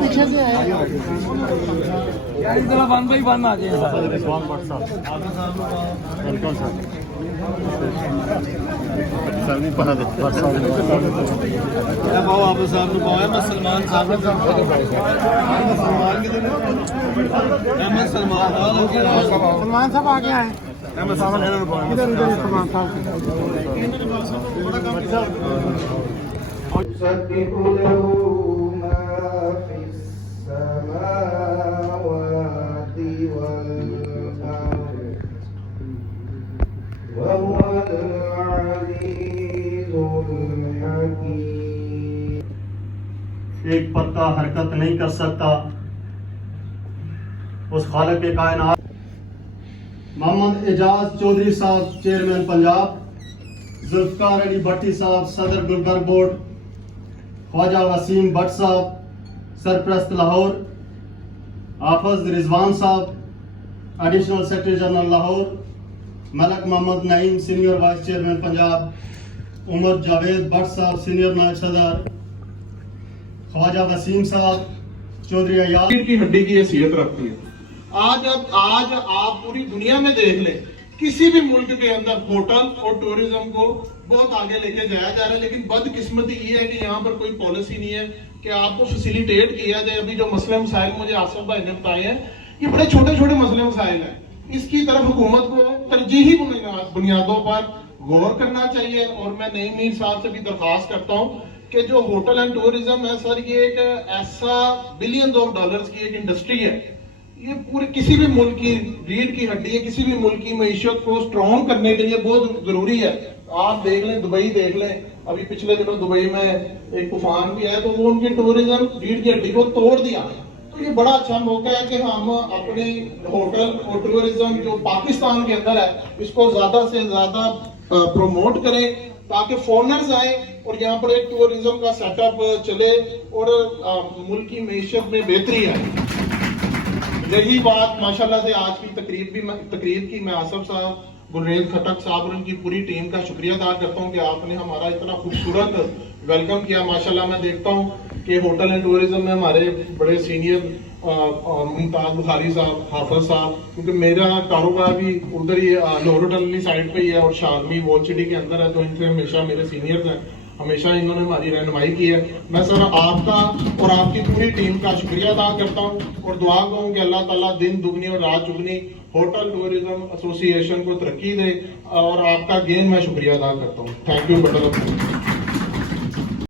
پیچھے سے آئے ون بائی ون آ جائے سلمان صاحب آگے آئے ایک پتا حرکت نہیں کر سکتا اس خالق کائنات محمد اعجاز چودھری صاحب چیئرمین پنجاب، ذوالفقار علی بھٹی صاحب صدر گلبرگ بورڈ، خواجہ وسیم بٹ صاحب سرپرست لاہور، حافظ رضوان صاحب additional secretary general Lahore, Malik Muhammad Naeem senior vice chairman Punjab, Umar Javed Butt صاحب سینئر نائب صدر، خواجہ وسیم صاحب چودھری ایاز کی ہڈی کی حیثیت رکھتی ہے۔ آج آپ پوری دنیا میں دیکھ لیں، کسی بھی ملک کے اندر ہوٹل اور ٹورزم کو بہت آگے لے کے جایا جا رہا ہے، لیکن بدقسمتی یہ ہے کہ یہاں پر کوئی پالیسی نہیں ہے کہ آپ کو فیسیلیٹیٹ کیا جائے۔ ابھی جو مسئلہ مسائل مجھے آصف بھائی نے بتائے ہیں، یہ بڑے چھوٹے چھوٹے مسئلے مسائل ہیں، اس کی طرف حکومت کو ترجیحی بنیادوں پر غور کرنا چاہیے۔ اور میں نعیم میر صاحب سے بھی درخواست کرتا ہوں کہ جو ہوٹل اینڈ ٹورزم ہے سر، یہ ایک ایسا بلینز آف ڈالرز کی ایک انڈسٹری ہے، یہ پورے کسی بھی ملک کی ریڑھ کی ہڈی ہے، کسی بھی ملک کی معیشت کو سٹرونگ کرنے کے لیے بہت ضروری ہے۔ آپ دیکھ لیں، دبئی دیکھ لیں، ابھی پچھلے دنوں دبئی میں ایک طوفان بھی آیا تو وہ ان کی ٹورزم ریڑھ کی ہڈی کو توڑ دیا۔ تو یہ بڑا اچھا موقع ہے کہ ہم اپنے ہوٹل اور ٹورزم جو پاکستان کے اندر ہے اس کو زیادہ سے زیادہ پروموٹ کریں تاکہ فورنرز آئیں اور یہاں پر ایک ٹورزم کا سیٹ اپ چلے اور ملک کی معیشت میں بہتری آئے۔ یہی بات ماشاءاللہ سے آج کی تقریب کی میں آصف صاحب، گلریز کھٹک صاحب اور ان کی پوری ٹیم کا شکریہ ادا کرتا ہوں کہ آپ نے ہمارا اتنا خوبصورت ویلکم کیا۔ ماشاءاللہ میں دیکھتا ہوں کہ ہوٹل اینڈ ٹورزم میں ہمارے بڑے سینئر ممتاز بخاری صاحب، حافظ صاحب، کیونکہ میرا کاروبار بھی ادھر ہی لاہور ہوٹل سائڈ پہ ہی ہے اور شادمی وال سٹی کے اندر ہے، تو ان سے ہمیشہ میرے سینئرز ہیں، ہمیشہ انہوں نے ہماری رہنمائی کی ہے۔ میں سر آپ کا اور آپ کی پوری ٹیم کا شکریہ ادا کرتا ہوں اور دعا کروں کہ اللہ تعالیٰ دن دگنی اور رات چگنی ہوٹل ٹورزم ایسوسی ایشن کو ترقی دے، اور آپ کا اگین میں شکریہ ادا کرتا ہوں۔ Thank you.